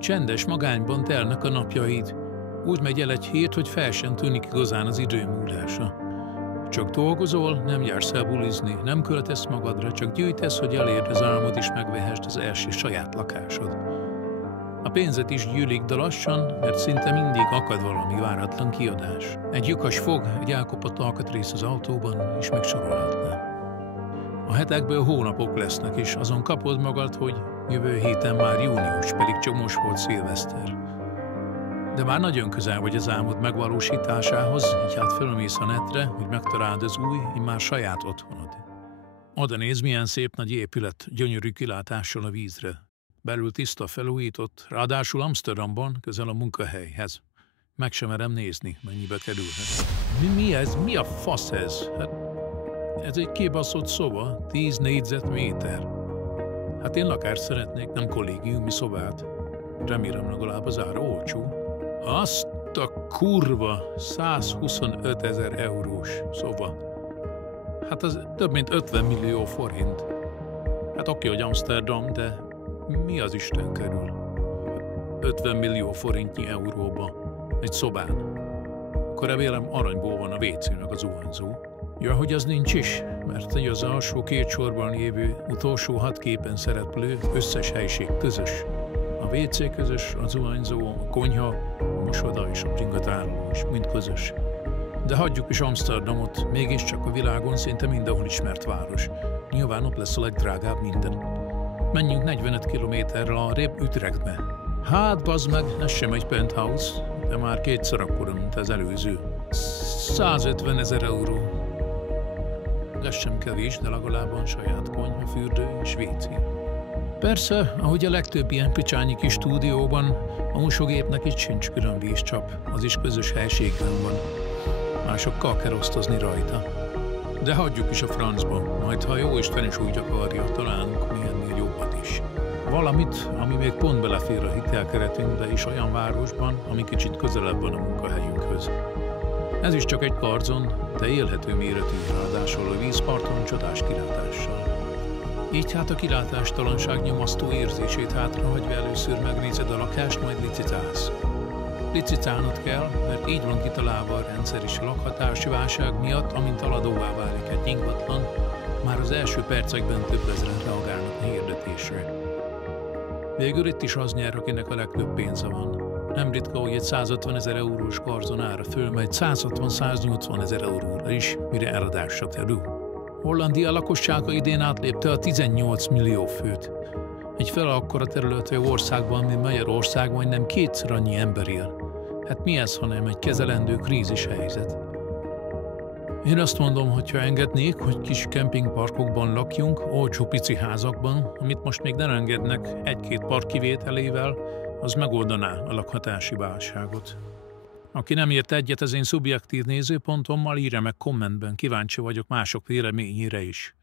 Csendes magányban telnek a napjaid. Úgy megy el egy hét, hogy fel sem tűnik igazán az idő múlása. Csak dolgozol, nem jársz el bulizni, nem költesz magadra, csak gyűjtesz, hogy elérd az álmod és megvehest az első saját lakásod. A pénzet is gyűlik, de lassan, mert szinte mindig akad valami váratlan kiadás. Egy lyukas fog, egy elkopott alkatrész az autóban, és még sorolhatná. A hetekből hónapok lesznek, és azon kapod magad, hogy jövő héten már június, pedig csak most volt szilveszter. De már nagyon közel vagy az álmod megvalósításához, így hát fölmész a netre, hogy megtaláld az új, immár saját otthonod. Oda néz, milyen szép nagy épület, gyönyörű kilátással a vízre. Belül tiszta, felújított, ráadásul Amsterdamban, közel a munkahelyhez. Meg sem merem nézni, mennyibe kerülhet. Mi ez? Mi a fasz ez? Hát, ez egy kibaszott szoba, 10 négyzetméter. Hát én lakást szeretnék, nem kollégiumi szobát. Remélem legalább az ára olcsó. Azt a kurva 125 000 eurós szoba. Hát az több mint 50 millió forint. Hát oké, hogy Amsterdam, de mi az Isten kerül? 50 millió forintnyi euróba egy szobán. Akkor remélem aranyból van a WC-nek az zuhanyzó. Ja, hogy az nincs is, mert az alsó két sorban lévő utolsó 6 képen szereplő összes helység közös. A WC közös, a zuhanyzó, a konyha, a mosoda és a bringatároló is mind közös. De hagyjuk is Amsterdamot, mégiscsak a világon szinte mindenhol ismert város. Nyilván ott lesz a legdrágább minden. Menjünk 45 kilométerrel arrébb Utrechtbe. Hát, bazd meg, ez sem egy penthouse, de már kétszer akkora, mint az előző. 150 000 euró. Ez sem kevés, de legalább van saját konyha, fürdő és WC. Persze, ahogy a legtöbb ilyen picsányi kis stúdióban, a mosógépnek itt sincs külön vízcsap, az is közös helységben van. Másokkal kell osztozni rajta. De hagyjuk is a francba, majd ha jó Isten is úgy akarja, találunk milyennél jobbat is. Valamit, ami még pont belefér a hitelkeretünkbe és olyan városban, ami kicsit közelebb van a munkahelyünkhöz. Ez is csak egy karzon, de élhető méretű, ráadásul a vízparton csodás kilátással. Így hát a kilátástalanság nyomasztó érzését hátrahagyva először megnézed a lakást, majd licitálsz. Licitálnod kell, mert így van kitalálva a rendszer is a lakhatási válság miatt, amint aladóvá válik egy ingatlan, már az első percekben több ezeren reagálnak a hirdetésre. Végül itt is az nyer, akinek a legtöbb pénze van. Nem ritka, hogy egy 150 000 eurós karzon ára fölmegy 160-180 000 euróra is, mire eladásra kerül. Hollandia lakossága idén átlépte a 18 millió főt. Egy fele akkora területű országban, mint Magyarország, majdnem kétszer annyi ember él. Hát mi ez, hanem egy kezelendő krízis helyzet? Én azt mondom, hogy ha engednék, hogy kis kempingparkokban lakjunk, olcsó pici házakban, amit most még nem engednek egy-két park kivételével, az megoldaná a lakhatási válságot. Aki nem ért egyet az én szubjektív nézőpontommal, írja meg kommentben, kíváncsi vagyok mások véleményére is.